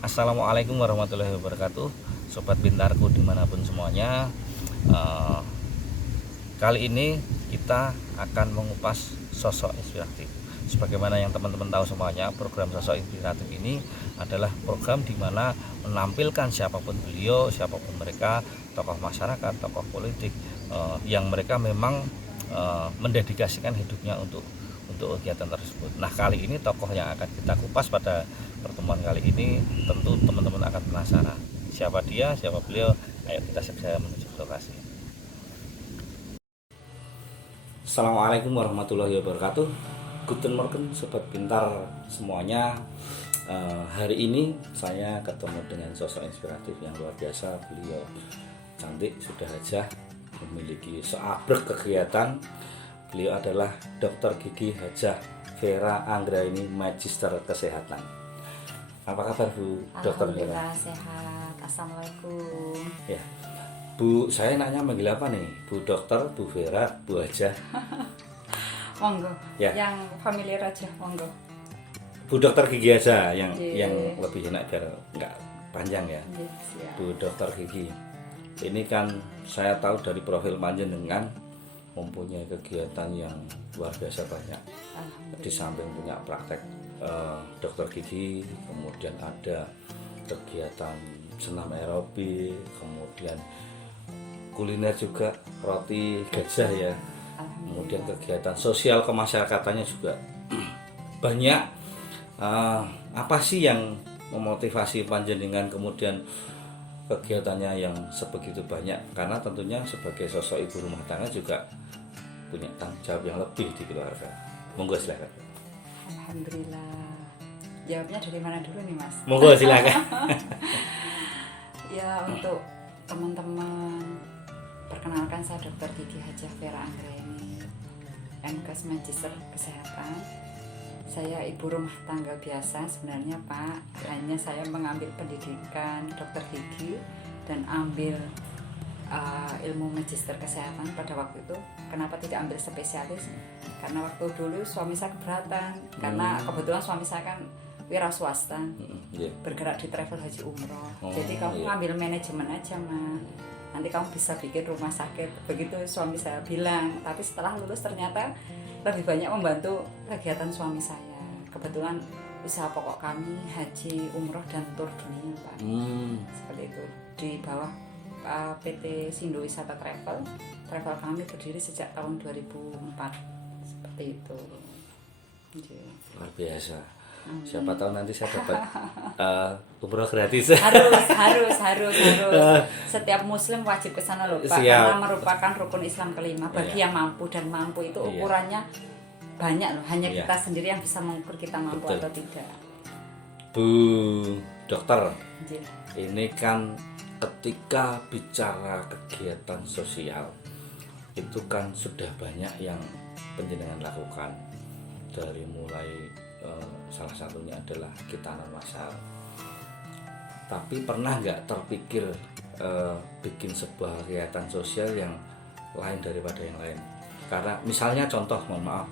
Assalamualaikum warahmatullahi wabarakatuh, sobat pintarku dimanapun semuanya. Eh, Kali ini kita akan mengupas sosok inspiratif. Sebagaimana yang teman-teman tahu semuanya, program sosok inspiratif ini adalah program di mana menampilkan siapapun beliau, siapapun mereka, tokoh masyarakat, tokoh politik, yang mereka memang mendedikasikan hidupnya untuk kegiatan tersebut. Nah, kali ini tokoh yang akan kita kupas pada pertemuan kali ini tentu teman-teman akan penasaran siapa dia, siapa beliau. Ayo kita siap-siap menuju ke lokasi. Assalamualaikum warahmatullahi wabarakatuh. Guten Morgen sobat pintar semuanya. Hari ini saya ketemu dengan sosok inspiratif yang luar biasa. Beliau cantik, sudah hajah, memiliki seabrek kegiatan. Beliau adalah Dr. Gigi Hajah Vera Anggraini, Magister Kesehatan. Apa kabar Bu Dr. Vera? Alhamdulillah sehat. Assalamualaikum. Ya, Bu, saya nanya manggil apa nih? Bu Dokter, Bu Vera, Bu Hajah? Monggo. Ya. Yang familiar aja, monggo. Bu Dokter Gigi aja yang Iya. lebih enak biar nggak panjang ya. Siap. Bu Dokter Gigi. Ini kan saya tahu dari profil panjenengan mempunyai kegiatan yang luar biasa banyak. Di samping punya praktek dokter gigi, kemudian ada kegiatan senam aerobik, kemudian kuliner juga, roti gajah ya, kemudian kegiatan sosial kemasyarakatannya juga banyak. Apa sih yang memotivasi panjenengan kemudian kegiatannya yang sebegitu banyak? Karena tentunya sebagai sosok ibu rumah tangga juga punya tanggung jawab yang lebih di keluarga. Monggo silakan. Alhamdulillah. Jawabnya dari mana dulu nih, Mas? Monggo silakan. Ya, untuk teman-teman, perkenalkan saya Dr. Gigi Hajah Vera Anggraini, MKes Magister Kesehatan. Saya ibu rumah tangga biasa sebenarnya, Pak. Hanya saya mengambil pendidikan dokter gigi dan ambil ilmu magister kesehatan pada waktu itu. Kenapa tidak ambil spesialis? Karena waktu dulu suami saya keberatan. Karena kebetulan suami saya kan wira swasta, bergerak di travel haji umroh. Jadi kamu ambil manajemen aja, mah. Nanti kamu bisa bikin rumah sakit. Begitu suami saya bilang. Tapi setelah lulus ternyata lebih banyak membantu kegiatan suami saya. Kebetulan usaha pokok kami haji, umroh, dan tur dunia, Pak. Seperti itu. Di bawah PT Sindo Wisata Travel. Travel kami berdiri sejak tahun 2004. Seperti itu. Luar biasa. Siapa tahu nanti saya dapat umroh gratis. harus setiap muslim wajib ke sana loh, Pak. Siap. Karena merupakan rukun Islam kelima bagi yang mampu, dan mampu itu Iya. ukurannya banyak loh, hanya Iya. kita sendiri yang bisa mengukur kita mampu Betul. atau tidak. Bu Dokter, Iya. ini kan ketika bicara kegiatan sosial itu kan sudah banyak yang panjenengan lakukan, dari mulai salah satunya adalah khitanan massal. Tapi pernah nggak terpikir bikin sebuah kegiatan sosial yang lain daripada yang lain? Karena misalnya contoh, mohon maaf,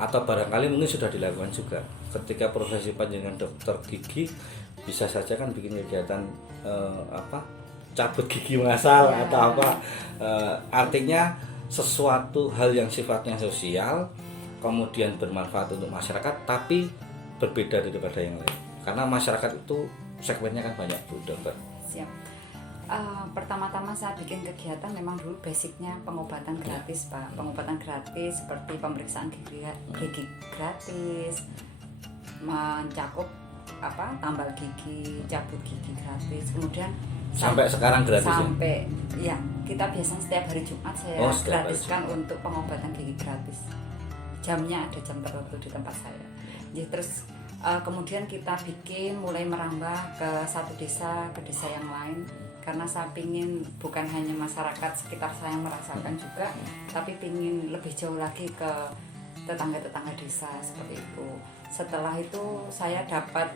atau barangkali mungkin sudah dilakukan juga ketika profesi panjenengan dokter gigi, bisa saja kan bikin kegiatan cabut gigi massal atau apa, artinya sesuatu hal yang sifatnya sosial kemudian bermanfaat untuk masyarakat tapi berbeda daripada yang lain, karena masyarakat itu segmennya kan banyak, Bu Dokter. Siap. Pertama-tama saya bikin kegiatan memang dulu basicnya pengobatan gratis, Pak. Pengobatan gratis seperti pemeriksaan gigi gratis, mencakup tambal gigi, cabut gigi gratis. Kemudian Sampai sekarang gratis sampai ya kita biasanya setiap hari Jumat saya setiap hari gratiskan untuk pengobatan gigi gratis. Jamnya ada jam tertentu di tempat saya. Jadi terus kemudian kita bikin mulai merambah ke satu desa ke desa yang lain, karena saya pingin bukan hanya masyarakat sekitar saya yang merasakan juga, tapi pingin lebih jauh lagi ke tetangga-tetangga desa seperti itu. Setelah itu saya dapat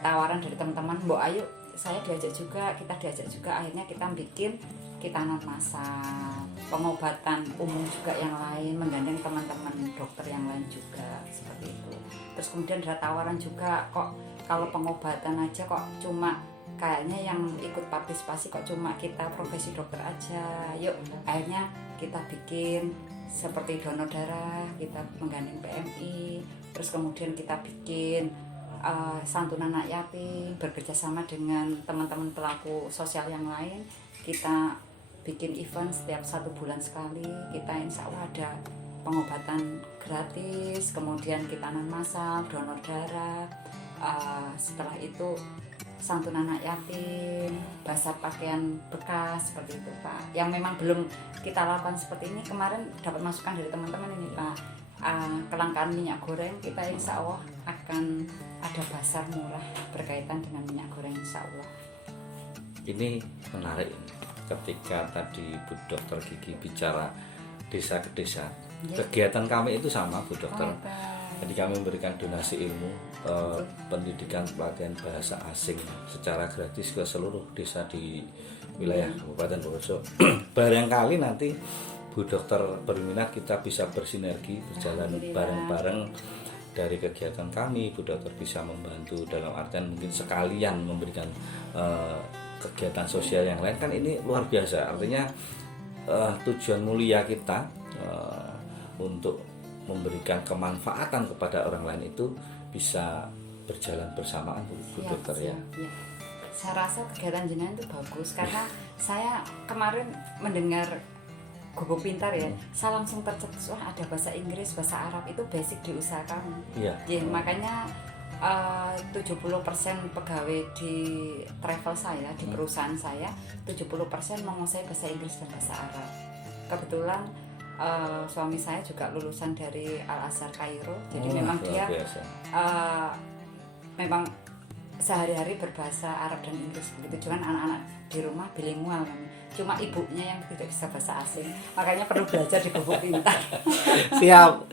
tawaran dari teman-teman, "Mbok ayo saya diajak juga, kita diajak juga." Akhirnya kita bikin khitanan massal, pengobatan umum juga yang lain, menggandeng teman-teman dokter yang lain juga seperti itu. Terus kemudian ada tawaran juga, kok Kalau pengobatan aja kok cuma kayaknya yang ikut partisipasi kok cuma kita profesi dokter aja. Yuk, akhirnya kita bikin seperti donor darah, kita menggandeng PMI, terus kemudian kita bikin santunan anak yatim, bekerjasama dengan teman-teman pelaku sosial yang lain. Kita bikin event setiap 1 bulan sekali. Kita insya Allah ada pengobatan gratis, kemudian kita non massal, donor darah, setelah itu santunan anak yatim, basah pakaian bekas seperti itu Pak. Yang memang belum kita lakukan seperti ini, kemarin dapat masukan dari teman-teman ini Pak. Kelangkaan minyak goreng, kita insya Allah akan ada pasar murah berkaitan dengan minyak goreng insya Allah. Ini menarik ketika tadi Bu Dokter Gigi bicara desa ke desa. Kegiatan kami itu sama Bu Dokter. Jadi kami memberikan donasi ilmu, pendidikan pelatihan bahasa asing secara gratis ke seluruh desa di wilayah Kabupaten Wonosobo. Barangkali nanti Bu Dokter berminat, kita bisa bersinergi, berjalan bareng-bareng. Dari kegiatan kami, Bu Dokter bisa membantu dalam artian mungkin sekalian memberikan kegiatan sosial yang lain. Kan ini luar biasa, artinya tujuan mulia kita untuk memberikan kemanfaatan kepada orang lain itu bisa berjalan bersamaan Bu Dokter ya. Saya rasa kegiatan jenengan itu bagus karena saya kemarin mendengar Gubuk Pintar ya, saya langsung tercetus, wah ada bahasa Inggris, bahasa Arab, itu basic di usaha kamu. Iya. Makanya 70% pegawai di travel saya, di perusahaan saya, 70% menguasai bahasa Inggris dan bahasa Arab. Kebetulan suami saya juga lulusan dari Al Azhar Kairo, jadi memang dia memang sehari-hari berbahasa Arab dan Inggris begitu. Cuman anak-anak di rumah bilingual kan. Cuma ibunya yang tidak bisa bahasa asing, makanya perlu belajar di Gubuk Pintar. Siap.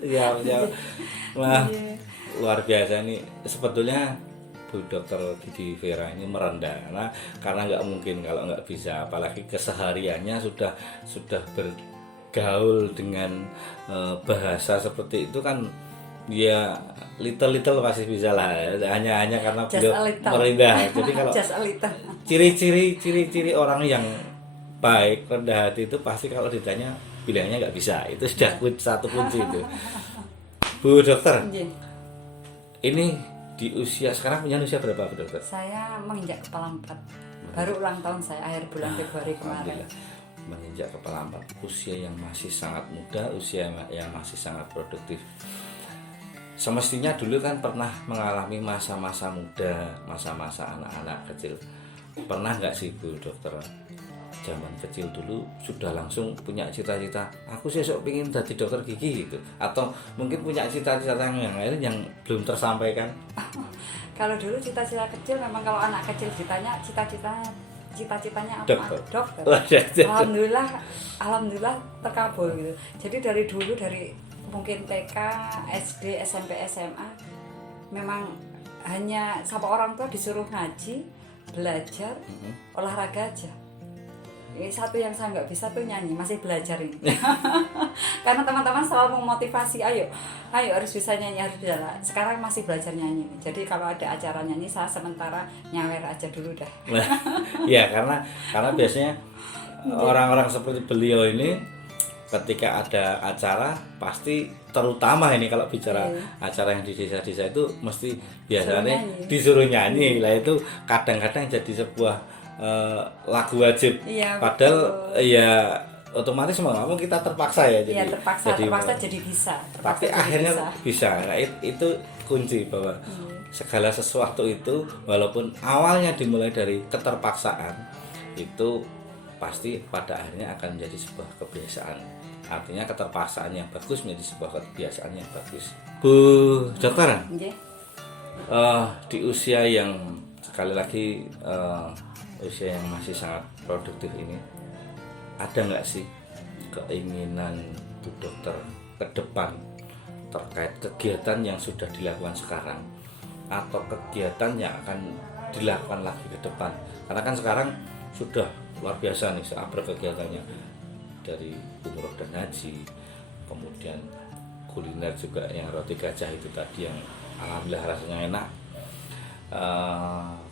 Wah, luar biasa nih. Sebetulnya Bu Dokter Gigi Vera ini merendah karena nggak mungkin kalau nggak bisa, apalagi kesehariannya sudah bergaul dengan bahasa seperti itu kan. Ya little pasti bisa lah, hanya karena beliau merendah. Jadi kalau ciri-ciri orang yang baik, rendah hati itu pasti kalau ditanya bilangnya nggak bisa, itu sudah satu kunci itu. Bu Dokter, ini di usia sekarang punya usia berapa Bu Dokter? Saya menginjak kepala 4, baru ulang tahun saya akhir bulan Februari kemarin. Menginjak kepala 4, usia yang masih sangat muda, usia yang masih sangat produktif. Semestinya dulu kan pernah mengalami masa-masa muda, masa-masa anak-anak kecil. Pernah nggak sih Bu Dokter, zaman kecil dulu sudah langsung punya cita-cita, aku besok pengen jadi dokter gigi gitu, atau mungkin punya cita-cita yang lain yang belum tersampaikan? Kalau dulu cita-cita kecil, memang kalau anak kecil ditanya cita-citanya apa? Dokter. Alhamdulillah terkabul gitu. Jadi dari dulu, dari mungkin TK, SD, SMP, SMA, memang hanya sama orang tua disuruh ngaji, belajar, olahraga aja. Ini satu yang saya nggak bisa tuh nyanyi, masih belajar ini. Karena teman-teman selalu memotivasi, ayo harus bisa nyanyi, harus bisa. Sekarang masih belajar nyanyi. Jadi kalau ada acara nyanyi, saya sementara nyawer aja dulu dah. Ya karena biasanya orang-orang seperti beliau ini ketika ada acara pasti, terutama ini kalau bicara acara yang di desa-desa itu mesti biasanya disuruh nyanyi. Lah itu kadang-kadang jadi sebuah lagu wajib, padahal ya otomatis mau nggak mau kita terpaksa ya, jadi terpaksa jadi bisa, tapi akhirnya bisa. Nah, itu kunci bahwa segala sesuatu itu walaupun awalnya dimulai dari keterpaksaan, itu pasti pada akhirnya akan menjadi sebuah kebiasaan. Artinya keterpaksaan yang bagus menjadi sebuah kebiasaan yang bagus. Bu Dokter, di usia yang sekali lagi usia yang masih sangat produktif ini, ada nggak sih keinginan Bu Dokter ke depan terkait kegiatan yang sudah dilakukan sekarang atau kegiatan yang akan dilakukan lagi ke depan? Karena kan sekarang sudah luar biasa nih kegiatannya, dari umroh dan haji, kemudian kuliner juga yang roti gajah itu tadi yang alhamdulillah rasanya enak.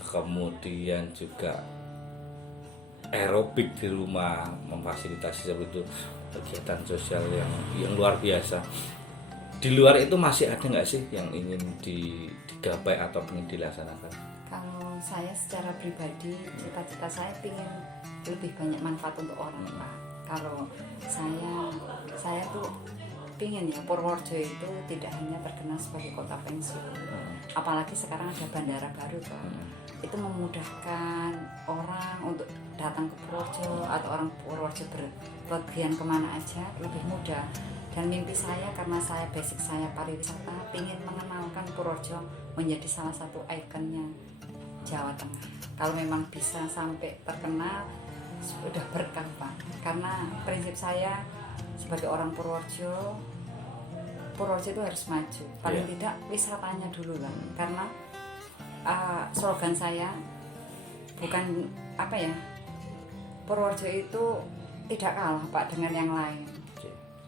kemudian juga aerobik di rumah, memfasilitasi seperti itu, kegiatan sosial yang luar biasa. Di luar itu masih ada nggak sih yang ingin digapai atau ingin dilaksanakan? Kalau saya secara pribadi, cita-cita saya ingin lebih banyak manfaat untuk orang, Pak. Kalau saya tuh pingin ya Purworejo itu tidak hanya terkenal sebagai kota pensiun, apalagi sekarang ada bandara baru toh. Itu memudahkan orang untuk datang ke Purworejo atau orang Purworejo berpergian kemana aja lebih mudah. Dan mimpi saya, karena saya basic saya pariwisata, ingin mengenalkan Purworejo menjadi salah satu ikonnya Jawa Tengah. Kalau memang bisa sampai terkenal, sudah berkah, Pak. Karena prinsip saya sebagai orang Purworejo itu harus maju. Paling tidak wisatanya dulu lah. Karena slogan saya bukan Purworejo itu tidak kalah, Pak, dengan yang lain.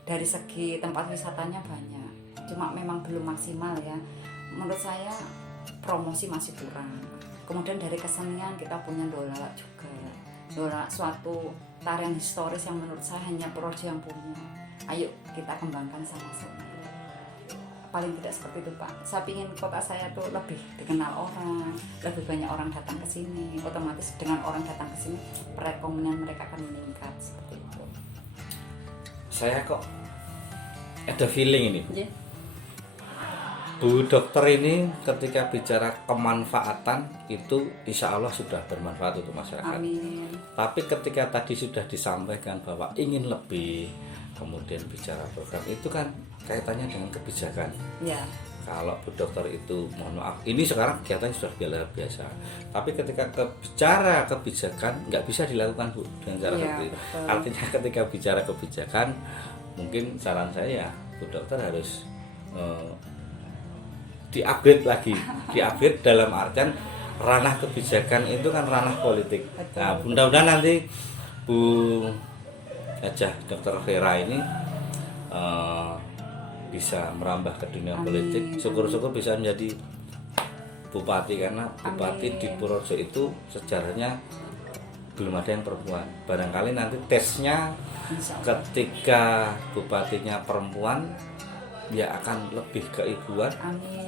Dari segi tempat wisatanya banyak, cuma memang belum maksimal ya. Menurut saya promosi masih kurang. Kemudian dari kesenian kita punya Dolak juga. Dolak suatu tarian historis yang menurut saya hanya Purworejo yang punya. Ayo kita kembangkan sama-sama. Paling tidak seperti itu, Pak. Saya ingin kota saya tuh lebih dikenal orang, lebih banyak orang datang ke sini. Otomatis dengan orang datang ke sini, perekonomian mereka akan meningkat seperti itu. Saya kok ada feeling ini, Yeah. Bu Dokter ini ketika bicara kemanfaatan itu insya Allah sudah bermanfaat untuk masyarakat. Amin. Tapi ketika tadi sudah disampaikan bahwa ingin lebih, kemudian bicara program itu kan kaitannya dengan kebijakan. Ya. Kalau Bu Dokter itu, mohon maaf, ini sekarang kegiatannya sudah luar biasa. Tapi ketika bicara kebijakan nggak bisa dilakukan, Bu, dengan cara seperti itu. Artinya ketika bicara kebijakan, mungkin saran saya Bu Dokter harus di-upgrade lagi, di-upgrade dalam artian ranah kebijakan itu kan ranah politik. Nah, mudah-mudahan nanti Bu Hajah Dr. Vera ini bisa merambah ke dunia politik. Syukur-syukur bisa menjadi bupati, karena bupati di Purworejo itu sejarahnya belum ada yang perempuan. Barangkali nanti tesnya ketika bupatinya perempuan ya akan lebih keibuan. Amin.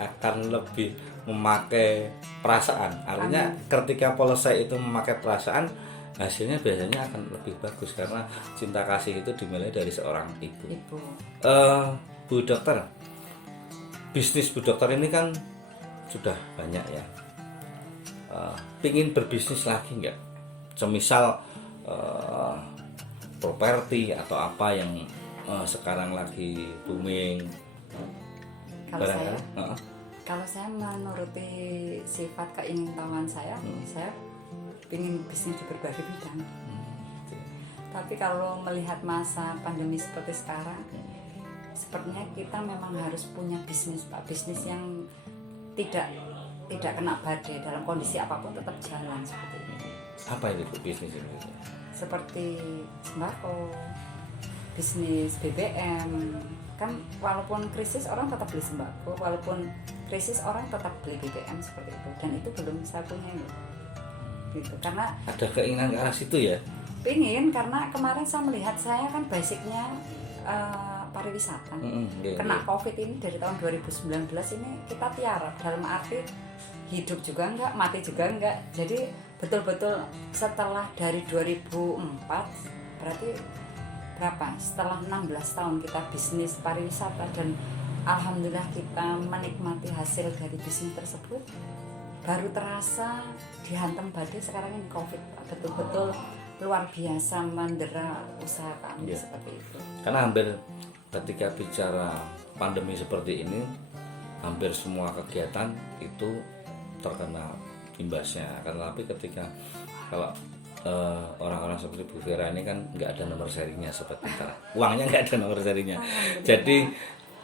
Akan lebih memakai perasaan. Artinya ketika polisi itu memakai perasaan, hasilnya biasanya akan lebih bagus, karena cinta kasih itu dimulai dari seorang ibu. Bu Dokter, bisnis Bu Dokter ini kan sudah banyak ya. Pingin berbisnis lagi nggak? Semisal properti atau apa yang sekarang lagi booming. Kalau saya menuruti sifat keingintahuan saya ingin bisnis di berbagai bidang. Tapi kalau melihat masa pandemi seperti sekarang, sepertinya kita memang harus punya bisnis, Pak. Bisnis yang tidak kena badai, dalam kondisi apapun tetap jalan seperti ini. Apa itu bisnis ini? Seperti sembako, bisnis BBM. Kan walaupun krisis orang tetap beli sembako, walaupun krisis orang tetap beli BBM seperti itu. Dan itu belum saya punya gitu. Karena ada keinginan ke arah situ ya? Pingin, karena kemarin saya melihat, saya kan basicnya pariwisata. Kena COVID ini dari tahun 2019 ini kita tiarap, dalam arti hidup juga enggak, mati juga enggak. Jadi betul-betul setelah dari 2004 berarti berapa? Setelah 16 tahun kita bisnis pariwisata, dan alhamdulillah kita menikmati hasil dari bisnis tersebut, baru terasa dihantam badai sekarang ini COVID. Betul-betul luar biasa mendera usaha kami seperti itu. Karena hampir ketika bicara pandemi seperti ini, hampir semua kegiatan itu terkena imbasnya. Karena tapi ketika kalau orang-orang seperti Bu Vera ini kan nggak ada nomor serinya seperti kita, uangnya nggak ada nomor serinya.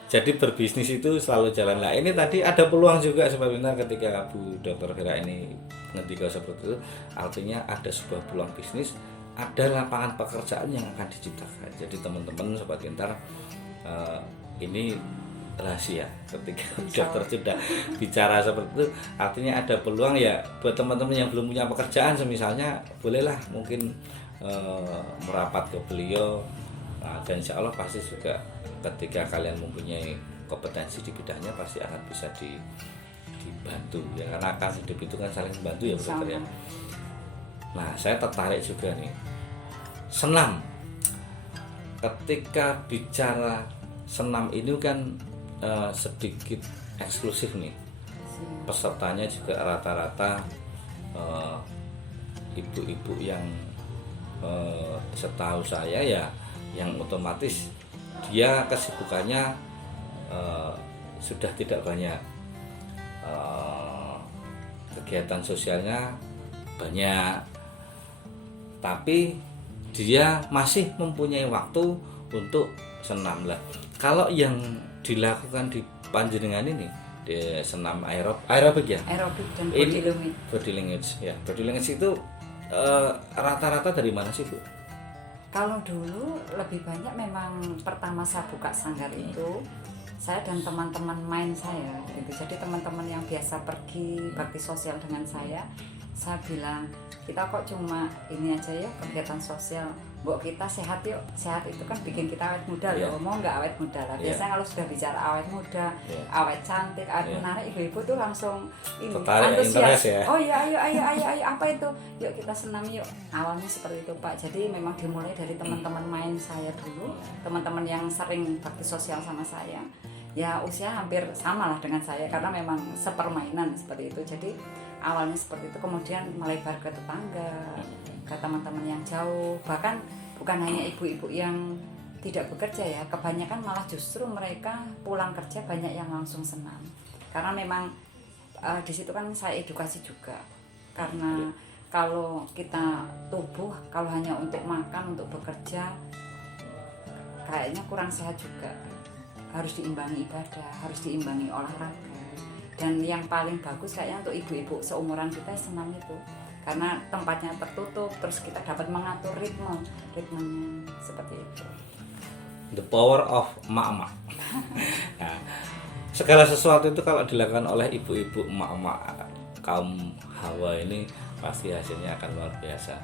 Jadi berbisnis itu selalu jalan lah. Ini tadi ada peluang juga sebenarnya ketika Bu Dr. Vera ini ngetika seperti itu, artinya ada sebuah peluang bisnis, ada lapangan pekerjaan yang akan diciptakan. Jadi teman-teman Sobat Pintar, ini rahasia. Ketika Insya Allah. dokter sudah bicara seperti itu, artinya ada peluang ya buat teman-teman yang belum punya pekerjaan, semisalnya bolehlah mungkin merapat ke beliau. Nah, dan insya Allah pasti juga ketika kalian mempunyai kompetensi di bidangnya pasti akan bisa dibantu ya, karena akan hidup itu kan saling membantu ya Bu Dokter ya. Nah, saya tertarik juga nih, senam. Ketika bicara senam ini kan sedikit eksklusif nih, pesertanya juga rata-rata ibu-ibu yang setahu saya ya, yang otomatis dia kesibukannya sudah tidak banyak, kegiatan sosialnya banyak, tapi dia masih mempunyai waktu untuk senam lah. Kalau yang dilakukan di panjenengan ini di senam aerobik ya, Aerobik dan body language ya, body language itu rata-rata dari mana sih Bu? Kalau dulu lebih banyak memang pertama saya buka sanggar itu saya dan teman-teman main saya gitu. Jadi teman-teman yang biasa pergi bakti sosial dengan saya bilang kita kok cuma ini aja ya kegiatan sosial, mbok kita sehat yuk. Sehat itu kan bikin kita awet muda loh. Mau nggak awet muda lah. Biasanya kalau sudah bicara awet muda, awet cantik, awet menarik, ibu-ibu tuh langsung ini antusias ya. Oh iya, ayo apa itu? Yuk kita senam yuk. Awalnya seperti itu Pak. Jadi memang dimulai dari teman-teman main saya dulu, teman-teman yang sering bakti sosial sama saya. Ya usia hampir sama lah dengan saya karena memang sepermainan seperti itu. Jadi awalnya seperti itu, kemudian melebar ke tetangga, ke teman-teman yang jauh, bahkan bukan hanya ibu-ibu yang tidak bekerja ya, kebanyakan malah justru mereka pulang kerja banyak yang langsung senam, karena memang di situ kan saya edukasi juga, karena kalau kita tubuh kalau hanya untuk makan, untuk bekerja kayaknya kurang sehat juga, harus diimbangi ibadah, harus diimbangi olahraga. Dan yang paling bagus kayaknya untuk ibu-ibu seumuran kita senam itu, karena tempatnya tertutup, terus kita dapat mengatur ritmenya seperti itu. The power of emak-emak. Nah, segala sesuatu itu kalau dilakukan oleh ibu-ibu emak-emak kaum Hawa ini pasti hasilnya akan luar biasa.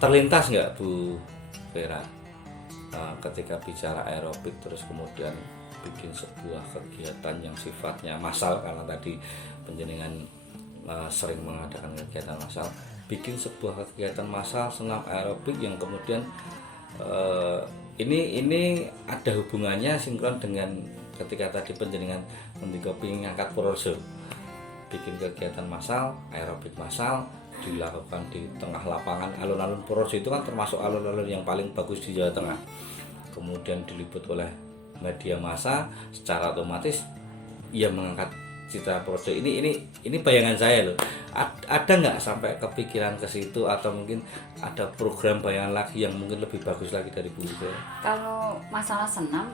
Terlintas nggak Bu Vera ketika bicara aerobik terus kemudian bikin sebuah kegiatan yang sifatnya massal, karena tadi penjenengan sering mengadakan kegiatan massal, bikin sebuah kegiatan massal senam aerobik yang kemudian ini ada hubungannya sinkron dengan ketika tadi penjenengan mendikopi ngangkat Purworejo, bikin kegiatan massal, aerobik massal dilakukan di tengah lapangan alun-alun Purworejo, itu kan termasuk alun-alun yang paling bagus di Jawa Tengah, kemudian diliput oleh media massa, secara otomatis ia mengangkat citra Purworejo. Ini bayangan saya loh. Ada nggak sampai kepikiran ke situ, atau mungkin ada program bayangan lagi yang mungkin lebih bagus lagi dari Bu Vera? Kalau masalah senam,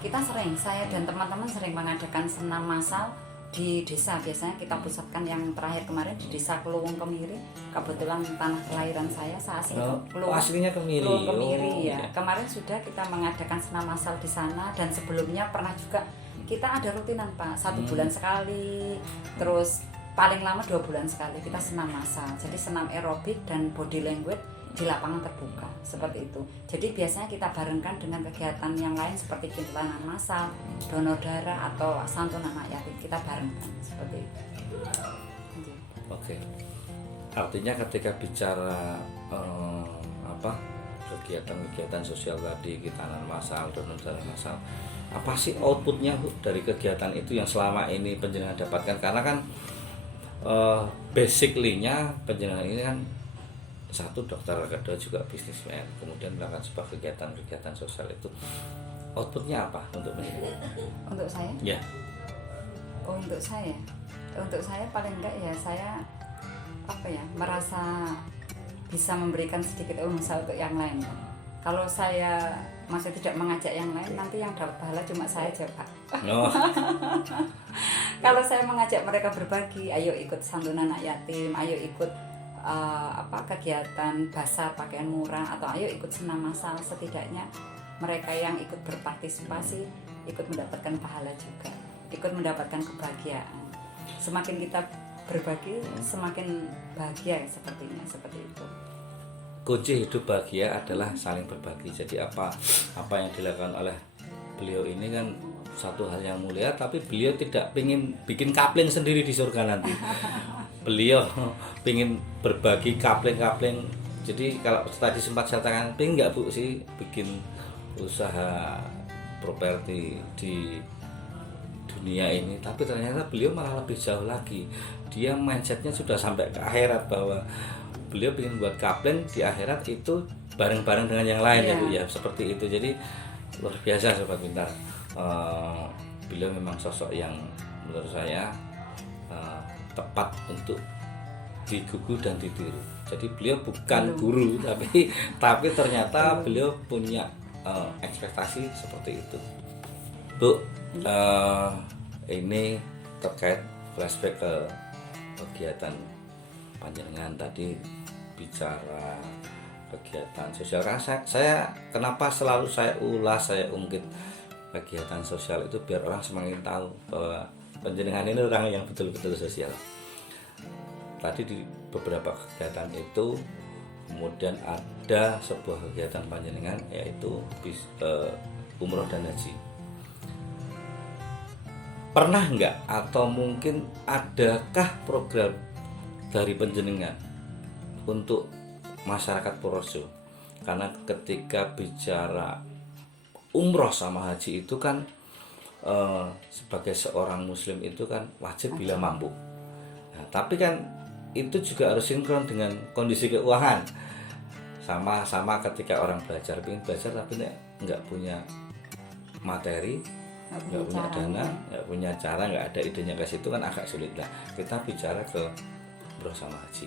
kita sering, saya dan teman-teman sering mengadakan senam massal di desa. Biasanya kita pusatkan, yang terakhir kemarin di desa Kluwung Kemiri, kebetulan tanah kelahiran saya asli Kluwung. Aslinya Kemiri. Kluwung Kemiri ya. Kemarin sudah kita mengadakan senam massal di sana, dan sebelumnya pernah juga kita ada rutinan Pak, 1 bulan sekali, terus paling lama 2 bulan sekali kita senam massal. Jadi senam aerobik dan body language di lapangan terbuka seperti itu. Jadi biasanya kita barengkan dengan kegiatan yang lain seperti kintanan massal, donor darah, atau santunan anak yatim, kita barengkan seperti itu. Oke. Artinya ketika bicara kegiatan-kegiatan sosial tadi, kintanan massal, donor darah massal, apa sih outputnya dari kegiatan itu yang selama ini penjenengan dapatkan? Karena kan basically-nya penjenengan ini kan satu dokter, kedua juga bisnismen, kemudian melakukan sebuah kegiatan-kegiatan sosial, itu outputnya apa untuk penjenengan? Untuk saya? Ya. Oh, untuk saya paling enggak ya saya merasa bisa memberikan sedikit ilmu saya untuk yang lain. Kalau saya masih tidak mengajak yang lain, nanti yang dapat pahala cuma saya aja Pak. No. Kalau saya mengajak mereka berbagi, ayo ikut santunan anak yatim, ayo ikut kegiatan basar pakaian murah, atau ayo ikut senam massal, setidaknya mereka yang ikut berpartisipasi ikut mendapatkan pahala juga, ikut mendapatkan kebahagiaan. Semakin kita berbagi, semakin bahagia sepertinya, seperti itu. Kunci hidup bahagia adalah saling berbagi. Jadi apa yang dilakukan oleh beliau ini kan satu hal yang mulia, tapi beliau tidak ingin bikin kapling sendiri di surga nanti. Beliau ingin berbagi kapling-kapling. Jadi kalau tadi sempat saya tanyakan, pengen nggak Bu sih bikin usaha properti di dunia ini, tapi ternyata beliau malah lebih jauh lagi. Dia mindsetnya sudah sampai ke akhirat, bahwa beliau ingin buat kapling di akhirat itu bareng-bareng dengan yang lain ya Bu ya, seperti itu. Jadi luar biasa Sobat Pintar. Beliau memang sosok yang menurut saya tepat untuk digugu dan ditiru. Jadi beliau bukan guru, tapi ternyata beliau punya ekspektasi seperti itu. Bu, ini terkait flashback ke kegiatan panjenengan tadi, bicara kegiatan sosial. Karena saya kenapa selalu saya ungkit kegiatan sosial itu biar orang semakin tahu bahwa panjenengan ini orang yang betul-betul sosial. Tadi di beberapa kegiatan itu kemudian ada sebuah kegiatan panjenengan, yaitu umroh dan haji. Pernah enggak atau mungkin adakah program dari panjenengan untuk masyarakat Purworejo? Karena ketika bicara umroh sama haji itu kan sebagai seorang muslim itu kan wajib bila mampu. Nah, tapi kan itu juga harus sinkron dengan kondisi keuangan. Sama ketika orang ingin belajar tapi nggak punya materi, nggak punya dana, nggak punya cara, nggak ada idenya ke situ, kan agak sulit. Lah kita bicara ke umroh sama haji,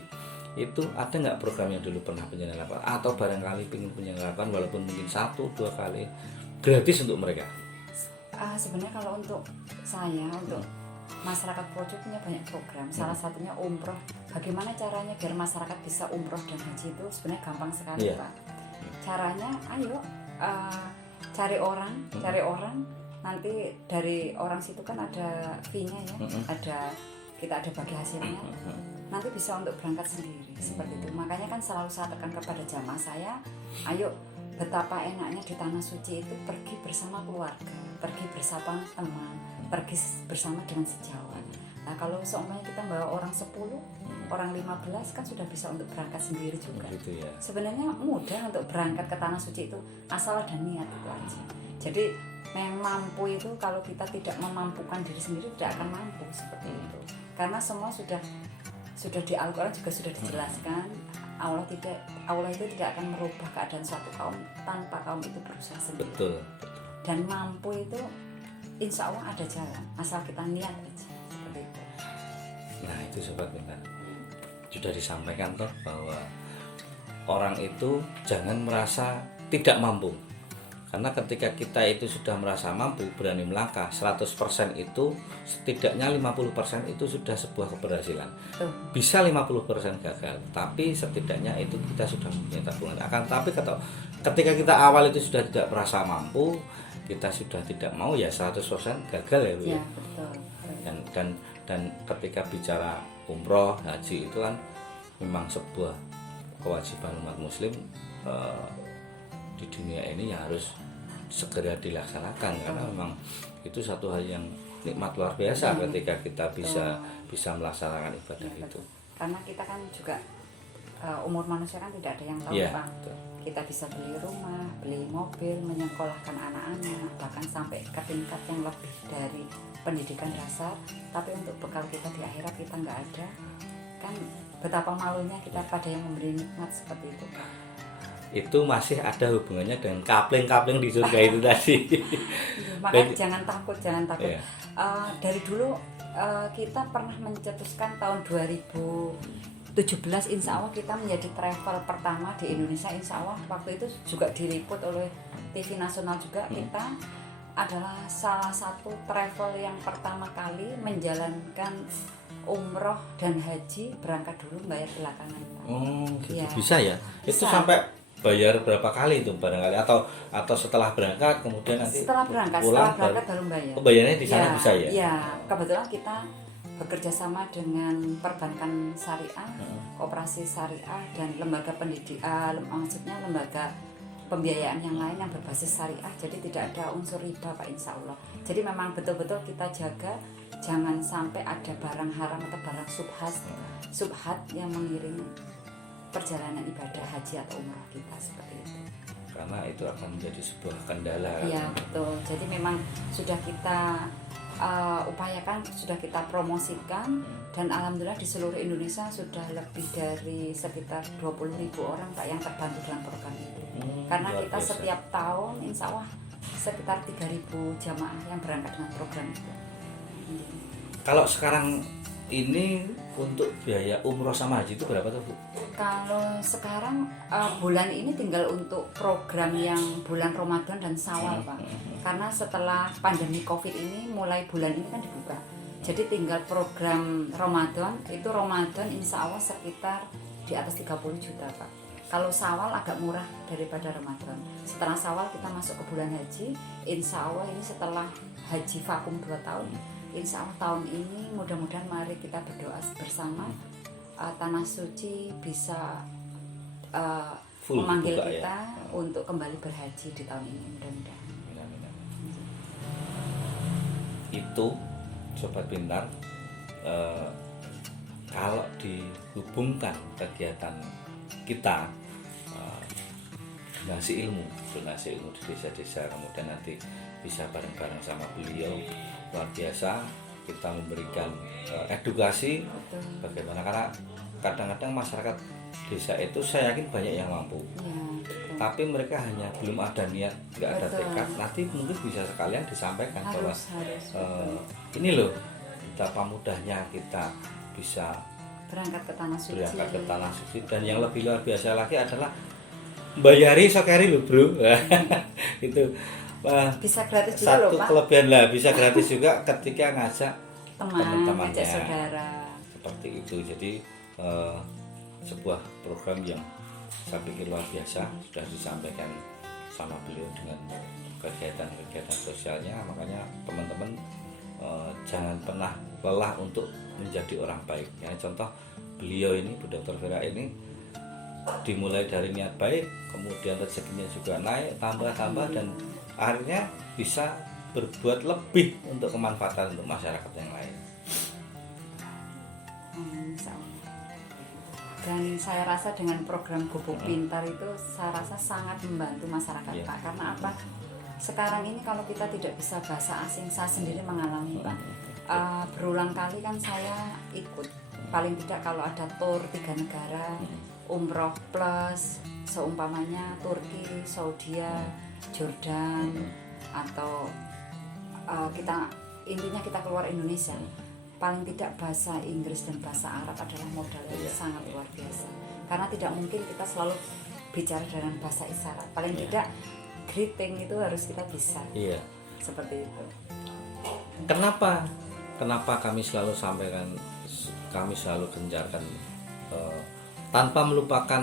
itu ada nggak program yang dulu pernah panjenengan lakukan atau barangkali ingin punya lakukan, walaupun mungkin 1-2 kali gratis untuk mereka? Sebenarnya kalau untuk saya, untuk masyarakat Purworejo punya banyak program. Salah satunya umroh. Bagaimana caranya biar masyarakat bisa umroh dan haji itu sebenarnya gampang sekali Pak. Caranya, ayo cari orang. Nanti dari orang situ kan ada fee-nya ya, kita ada bagi hasilnya. Nanti bisa untuk berangkat sendiri seperti itu. Makanya kan selalu saya tekan kepada jamaah saya, ayo betapa enaknya di Tanah Suci itu pergi bersama keluarga, pergi bersama teman, pergi bersama dengan sejawat. Nah kalau seumpamanya kita bawa orang 10, orang 15 kan sudah bisa untuk berangkat sendiri juga. Gitu ya. Sebenarnya mudah untuk berangkat ke Tanah Suci itu, asal ada niat itu aja. Jadi mampu itu kalau kita tidak memampukan diri sendiri tidak akan mampu seperti itu. Karena semua sudah di Al-Quran juga sudah dijelaskan, Allah itu tidak akan merubah keadaan suatu kaum tanpa kaum itu berusaha sendiri. Betul. Dan mampu itu insya Allah ada jalan, asal kita niat aja seperti itu. Nah itu Sobat Pintar, sudah disampaikan toh bahwa orang itu jangan merasa tidak mampu. Karena ketika kita itu sudah merasa mampu, berani melangkah, 100% itu setidaknya 50% itu sudah sebuah keberhasilan. Bisa 50% gagal, tapi setidaknya itu kita sudah mempunyai tabungan. Tapi ketika kita awal itu sudah tidak merasa mampu, kita sudah tidak mau, ya 100% gagal ya Bu ya. Betul. Dan ketika bicara umroh, haji itu kan memang sebuah kewajiban umat muslim di dunia ini yang harus segera dilaksanakan, karena memang itu satu hal yang nikmat luar biasa ketika kita bisa melaksanakan ibadah itu. Karena kita kan juga umur manusia kan tidak ada yang tahu Pak. Kita bisa beli rumah, beli mobil, menyekolahkan anak-anak, bahkan sampai ke tingkat yang lebih dari pendidikan dasar. Tapi untuk bekal kita di akhirat kita nggak ada, kan betapa malunya kita pada yang memberi nikmat seperti itu Pak. Itu masih ada hubungannya dengan kapling-kapling di surga itu tadi. Makanya jangan takut. Dari dulu kita pernah mencetuskan tahun 2017 insya Allah kita menjadi travel pertama di Indonesia. Insya Allah waktu itu juga diliput oleh TV nasional juga. Kita adalah salah satu travel yang pertama kali menjalankan umroh dan haji, berangkat dulu bayar belakangan. Gitu. Ya. Bisa ya? Itu sampai bayar berapa kali itu barangkali, atau setelah berangkat kemudian nanti setelah berangkat pulang baru bayar. bayarnya di sana bisa ya? Ya, kebetulan kita bekerja sama dengan perbankan syariah, koperasi syariah dan lembaga pendidikan, maksudnya lembaga pembiayaan yang lain yang berbasis syariah. Jadi tidak ada unsur riba Pak, insya Allah. Jadi memang betul-betul kita jaga jangan sampai ada barang haram atau barang subhat yang mengiringi perjalanan ibadah haji atau umrah kita, seperti itu. Karena itu akan menjadi sebuah kendala. Iya betul. Jadi memang sudah kita upayakan, sudah kita promosikan, dan alhamdulillah di seluruh Indonesia sudah lebih dari sekitar 20.000 orang Pak yang terbantu dengan program itu. Karena kita biasa. setiap tahun insya Allah sekitar 3.000 jamaah yang berangkat dengan program itu. Kalau sekarang ini untuk biaya umroh sama haji itu berapa tuh Bu? Kalau sekarang bulan ini tinggal untuk program yang bulan Ramadan dan Syawal Pak. Karena setelah pandemi Covid ini mulai bulan ini kan dibuka. Jadi tinggal program Ramadan, itu Ramadan insya Allah sekitar di atas 30 juta Pak. Kalau Syawal agak murah daripada Ramadan. Setelah Syawal kita masuk ke bulan haji, insya Allah ini setelah haji vakum 2 tahun, insya Allah tahun ini mudah-mudahan mari kita berdoa bersama, Tanah Suci bisa Full memanggil buka, kita ya? Untuk kembali berhaji di tahun ini, mudah-mudahan. Itu Sobat Pintar, kalau dihubungkan kegiatan kita donasi ilmu di desa-desa, kemudian nanti bisa bareng-bareng sama beliau, luar biasa kita memberikan edukasi. Betul. Bagaimana, karena kadang-kadang masyarakat desa itu saya yakin banyak yang mampu, Ya, betul. tapi mereka hanya belum ada niat, nggak ada Betul. tekad. Nanti mungkin bisa sekalian disampaikan bahwa harus ini loh betapa mudahnya kita bisa berangkat ke Tanah Suci. berangkat ke Tanah Suci, dan yang lebih luar biasa lagi adalah bayari sokeri loh bro. Itu Bisa gratis juga loh satu Pak. kelebihan lah, bisa gratis juga ketika ngajak Teman, teman-temannya. ngajak saudara. Seperti itu. Jadi sebuah program yang saya pikir luar biasa sudah disampaikan sama beliau dengan kegiatan-kegiatan sosialnya. Makanya teman-teman jangan pernah lelah untuk menjadi orang baik. Ya, contoh beliau ini, Bu Dr. Vera ini, dimulai dari niat baik, kemudian rezekinya juga naik, tambah dan akhirnya bisa berbuat lebih untuk kemanfaatan untuk masyarakat yang lain. Insya Allah. Dan saya rasa dengan program Gubuk Pintar itu saya rasa sangat membantu masyarakat Pak. Karena apa? Sekarang ini kalau kita tidak bisa bahasa asing, saya sendiri mengalami Pak. Berulang kali kan saya ikut, paling tidak kalau ada tur 3 negara, umroh plus seumpamanya Turki, Saudi, Jordan, atau intinya kita keluar Indonesia, paling tidak bahasa Inggris dan bahasa Arab adalah modal yang sangat luar biasa. Karena tidak mungkin kita selalu bicara dengan bahasa isyarat. Paling tidak greeting itu harus kita bisa. Iya. Seperti itu. Kenapa kami selalu sampaikan, kami selalu gencarkan tanpa melupakan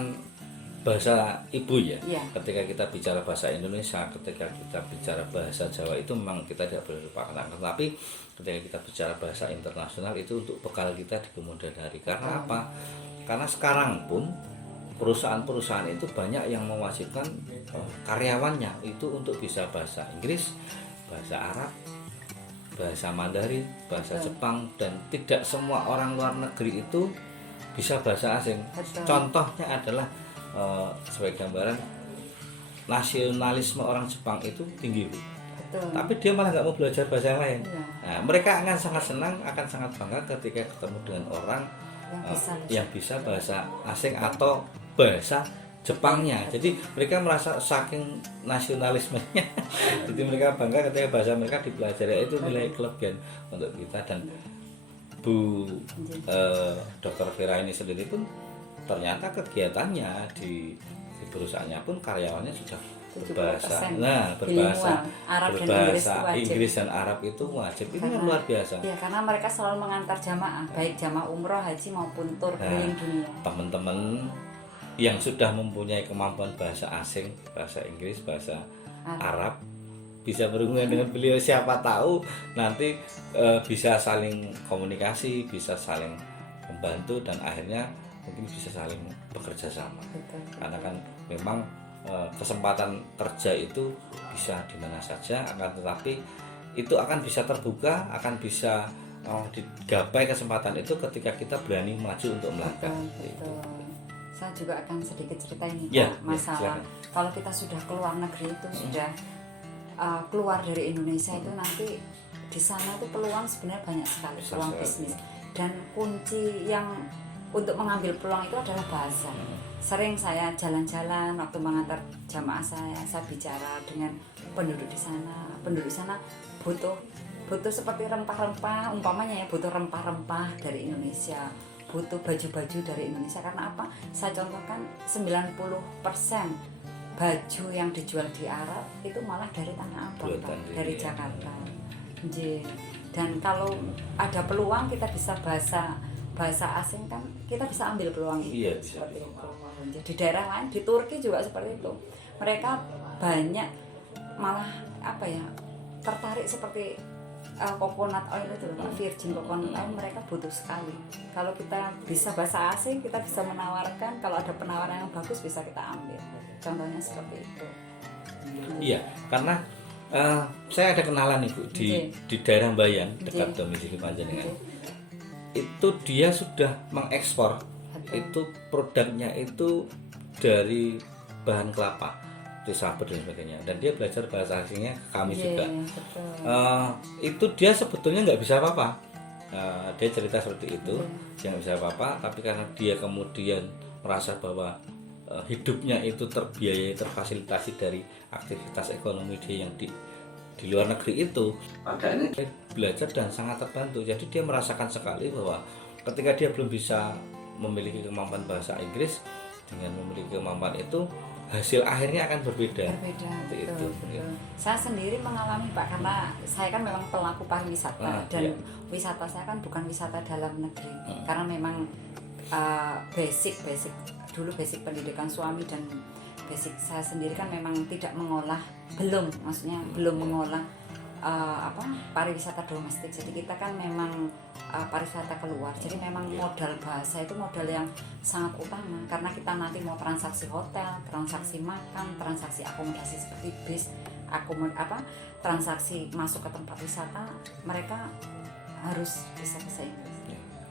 bahasa ibu ya. Ketika kita bicara bahasa Indonesia, ketika kita bicara bahasa Jawa, itu memang kita tidak boleh lupakan. Tetapi ketika kita bicara bahasa internasional itu untuk bekal kita di kemudian hari. Karena apa? Karena sekarang pun perusahaan-perusahaan itu banyak yang mewajibkan karyawannya itu untuk bisa bahasa Inggris, bahasa Arab, bahasa Mandarin, bahasa Jepang, dan tidak semua orang luar negeri itu bisa bahasa asing. Contohnya adalah sebagai gambaran, nasionalisme orang Jepang itu tinggi Bu. Tapi dia malah nggak mau belajar bahasa yang lain. Nah, mereka akan sangat senang, akan sangat bangga ketika ketemu dengan orang yang bisa bahasa asing atau bahasa Jepangnya. Jadi mereka merasa saking nasionalismenya, jadi mereka bangga ketika bahasa mereka dipelajari. Itu nilai kelebihan untuk kita. Dan Bu Dr. Vera ini sendiri pun ternyata kegiatannya di perusahaannya pun karyawannya sudah berbahasa Inggris dan Arab itu wajib. Ini kan luar biasa. Ya, karena mereka selalu mengantar jamaah, baik jamaah umroh, haji maupun tur keliling dunia. Teman-teman yang sudah mempunyai kemampuan bahasa asing, bahasa Inggris, bahasa Arab bisa berhubungan dengan beliau, siapa tahu nanti bisa saling komunikasi, bisa saling membantu dan akhirnya mungkin bisa saling bekerja sama. Karena kan memang kesempatan kerja itu bisa di mana saja, akan tetapi itu akan bisa terbuka, akan bisa digapai kesempatan itu ketika kita berani maju untuk melangkah. Betul. Saya juga akan sedikit cerita ini Ya, masalah ya, kalau kita sudah keluar negeri itu sudah keluar dari Indonesia itu nanti di sana tuh peluang sebenarnya banyak sekali, peluang bisnis, dan kunci yang untuk mengambil peluang itu adalah bahasa. Sering saya jalan-jalan waktu mengantar jamaah saya bicara dengan penduduk di sana. Penduduk di sana butuh seperti rempah-rempah, umpamanya ya, butuh rempah-rempah dari Indonesia, butuh baju-baju dari Indonesia. Karena apa? Saya contohkan 90% baju yang dijual di Arab itu malah dari Tanah Abang, dari Jakarta. Dan kalau ada peluang kita bisa bahasa asing kan, kita bisa ambil peluang itu. Iya, seperti itu. Di daerah lain, di Turki juga seperti itu. Mereka banyak malah tertarik seperti coconut oil itu, virgin coconut oil, mereka butuh sekali. Kalau kita bisa bahasa asing, kita bisa menawarkan, kalau ada penawaran yang bagus bisa kita ambil. Contohnya seperti itu. Iya, karena saya ada kenalan Ibu di daerah Bayan dekat domisili panjenengan. Itu dia sudah mengekspor itu produknya itu dari bahan kelapa, di sabut dan sebagainya, dan dia belajar bahasa asingnya ke kami juga. Itu dia sebetulnya nggak bisa apa-apa, dia cerita seperti itu, dia nggak bisa apa-apa, tapi karena dia kemudian merasa bahwa hidupnya itu terbiayai, terfasilitasi dari aktivitas ekonomi dia yang di luar negeri itu, padahal dia belajar dan sangat terbantu. Jadi dia merasakan sekali bahwa ketika dia belum bisa memiliki kemampuan bahasa Inggris, dengan memiliki kemampuan itu hasil akhirnya akan berbeda. Betul. Saya sendiri mengalami Pak, karena saya kan memang pelaku pariwisata dan wisata saya kan bukan wisata dalam negeri, karena memang basic pendidikan suami dan basic saya sendiri kan memang tidak mengolah, belum mengolah pariwisata domestik. Jadi kita kan memang pariwisata keluar. Jadi memang modal bahasa itu modal yang sangat utama, karena kita nanti mau transaksi hotel, transaksi makan, transaksi akomodasi seperti bis, transaksi masuk ke tempat wisata, mereka harus bisa bahasa Inggris.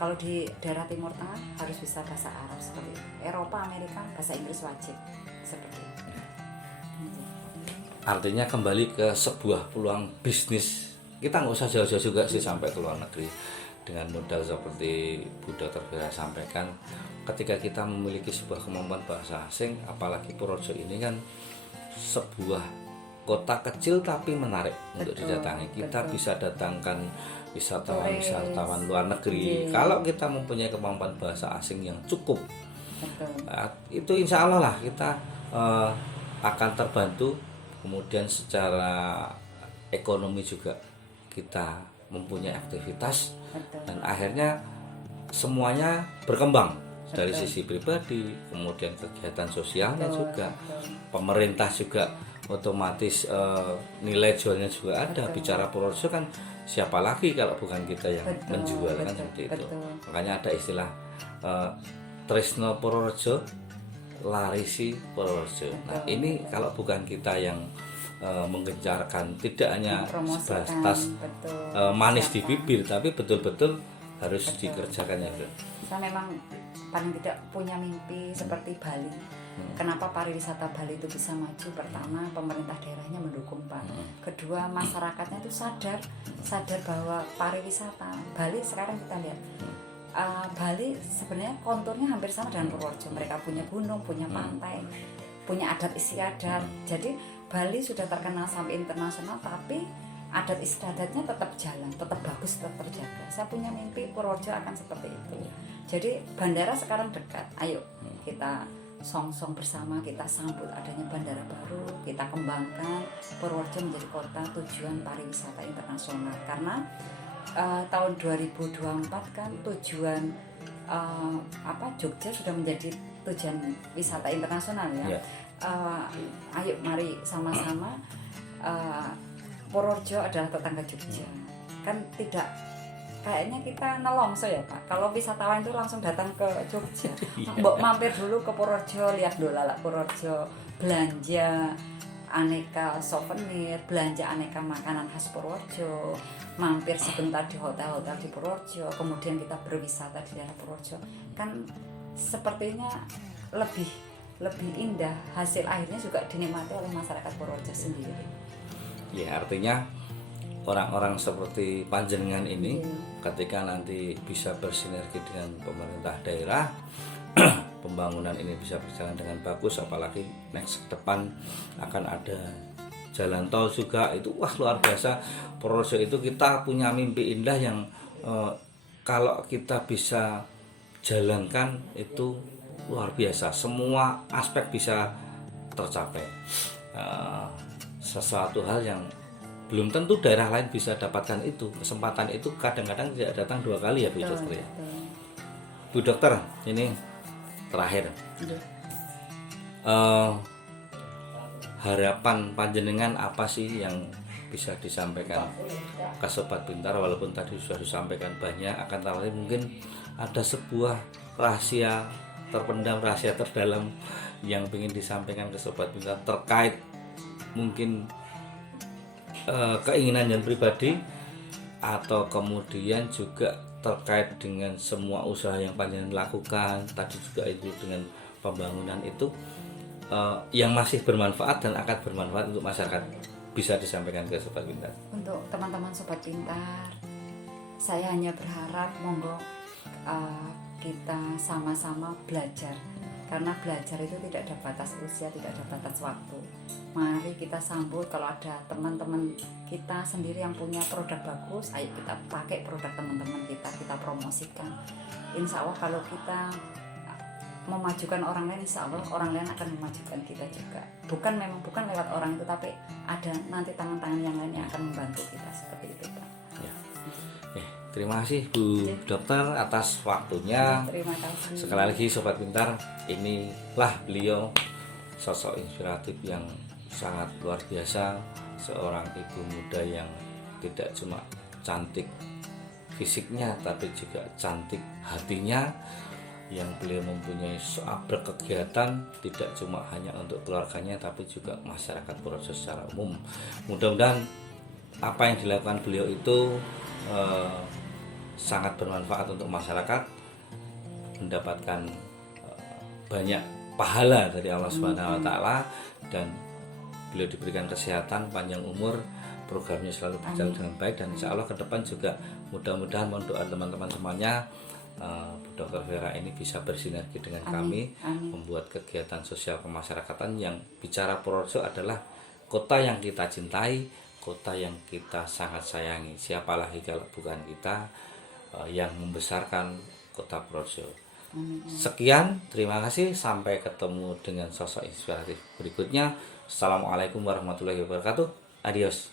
Kalau di daerah Timur Tengah harus bisa bahasa Arab, seperti Eropa, Amerika bahasa Inggris wajib, seperti itu. Artinya kembali ke sebuah peluang bisnis, kita nggak usah jauh-jauh juga sih sampai ke luar negeri. Dengan modal seperti Bu Dr. Vera sampaikan, ketika kita memiliki sebuah kemampuan bahasa asing, apalagi Purworejo ini kan sebuah kota kecil tapi menarik untuk didatangi. Kita bisa datangkan wisatawan luar negeri. Kalau kita mempunyai kemampuan bahasa asing yang cukup, itu insya Allah lah kita akan terbantu. Kemudian secara ekonomi juga kita mempunyai aktivitas, dan akhirnya semuanya berkembang dari sisi pribadi, kemudian kegiatan sosialnya juga, pemerintah juga otomatis nilai jualnya juga ada. Bicara Purworejo kan siapa lagi kalau bukan kita yang menjual, kan seperti itu. Makanya ada istilah Tresno Purworejo, larisi Purworejo. Nah ini kalau bukan kita yang menggencarkan, tidak hanya sebatas manis di bibir, tapi betul-betul harus dikerjakan ya. Saya memang paling tidak punya mimpi seperti Bali. Kenapa pariwisata Bali itu bisa maju? Pertama, pemerintah daerahnya mendukung Pak. Kedua, masyarakatnya itu sadar bahwa pariwisata Bali sekarang kita lihat, Bali sebenarnya konturnya hampir sama dengan Purworejo. Mereka punya gunung, punya pantai, punya adat istiadat. Jadi Bali sudah terkenal sampai internasional, tapi adat istiadatnya tetap jalan, tetap bagus, tetap terjaga. Saya punya mimpi Purworejo akan seperti itu. Jadi bandara sekarang dekat, ayo kita song-song bersama, kita sambut adanya bandara baru, kita kembangkan Purworejo menjadi kota tujuan pariwisata internasional. Karena tahun 2024 kan tujuan Jogja sudah menjadi tujuan wisata internasional ya. Ayo mari sama-sama, Purworejo adalah tetangga Jogja. Kan tidak kayaknya kita nelongso ya Pak. Kalau wisatawan itu langsung datang ke Jogja, mbok mampir dulu ke Purworejo, lihat dolalak Purworejo, belanja aneka souvenir, belanja aneka makanan khas Purworejo, mampir sebentar di hotel-hotel di Purworejo, kemudian kita berwisata di daerah Purworejo. Kan sepertinya lebih indah, hasil akhirnya juga dinikmati oleh masyarakat Purworejo sendiri. Ya, artinya orang-orang seperti panjenengan ini ketika nanti bisa bersinergi dengan pemerintah daerah, pembangunan ini bisa berjalan dengan bagus, apalagi next ke depan akan ada jalan tol juga, itu wah luar biasa. Purworejo itu kita punya mimpi indah yang kalau kita bisa jalankan itu luar biasa, semua aspek bisa tercapai. Sesuatu hal yang belum tentu daerah lain bisa dapatkan itu, kesempatan itu kadang-kadang tidak datang 2 kali ya Bu Dokter ya. Bu Dokter, ini terakhir, harapan panjenengan apa sih yang bisa disampaikan ke Sobat Pintar, walaupun tadi sudah disampaikan banyak, akan tetapi mungkin ada sebuah rahasia terpendam, rahasia terdalam yang ingin disampaikan ke Sobat Pintar terkait mungkin keinginan yang pribadi atau kemudian juga terkait dengan semua usaha yang panjenengan lakukan tadi juga itu dengan pembangunan itu yang masih bermanfaat dan akan bermanfaat untuk masyarakat, bisa disampaikan ke Sobat Pintar. Untuk teman-teman Sobat Pintar, saya hanya berharap monggo kita sama-sama belajar, karena belajar itu tidak ada batas usia, tidak ada batas waktu. Mari kita sambut, kalau ada teman-teman kita sendiri yang punya produk bagus, ayo kita pakai produk teman-teman kita promosikan. Insya Allah kalau kita memajukan orang lain, insya Allah orang lain akan memajukan kita juga. Bukan lewat orang itu, tapi ada nanti tangan-tangan yang lain yang akan membantu kita, seperti itu Pak. Ya. Terima kasih Bu Dokter atas waktunya. Terima kasih. Sekali lagi Sobat Pintar, inilah beliau sosok inspiratif yang sangat luar biasa, seorang ibu muda yang tidak cuma cantik fisiknya tapi juga cantik hatinya, yang beliau mempunyai berkegiatan tidak cuma hanya untuk keluarganya tapi juga masyarakat Purworejo secara umum. Mudah-mudahan apa yang dilakukan beliau itu sangat bermanfaat untuk masyarakat, mendapatkan banyak pahala dari Allah Subhanahu wa taala, dan beliau diberikan kesehatan, panjang umur, programnya selalu berjalan dengan baik, dan insya Allah ke depan juga mudah-mudahan mohon doa teman-teman semuanya, Bu Dr. Vera ini bisa bersinergi dengan kami, membuat kegiatan sosial kemasyarakatan yang bicara Purworejo adalah kota yang kita cintai, kota yang kita sangat sayangi. Siapa lagi kalau bukan kita yang membesarkan kota Purworejo. Sekian, terima kasih, sampai ketemu dengan sosok inspiratif berikutnya. Assalamualaikum warahmatullahi wabarakatuh. Adios.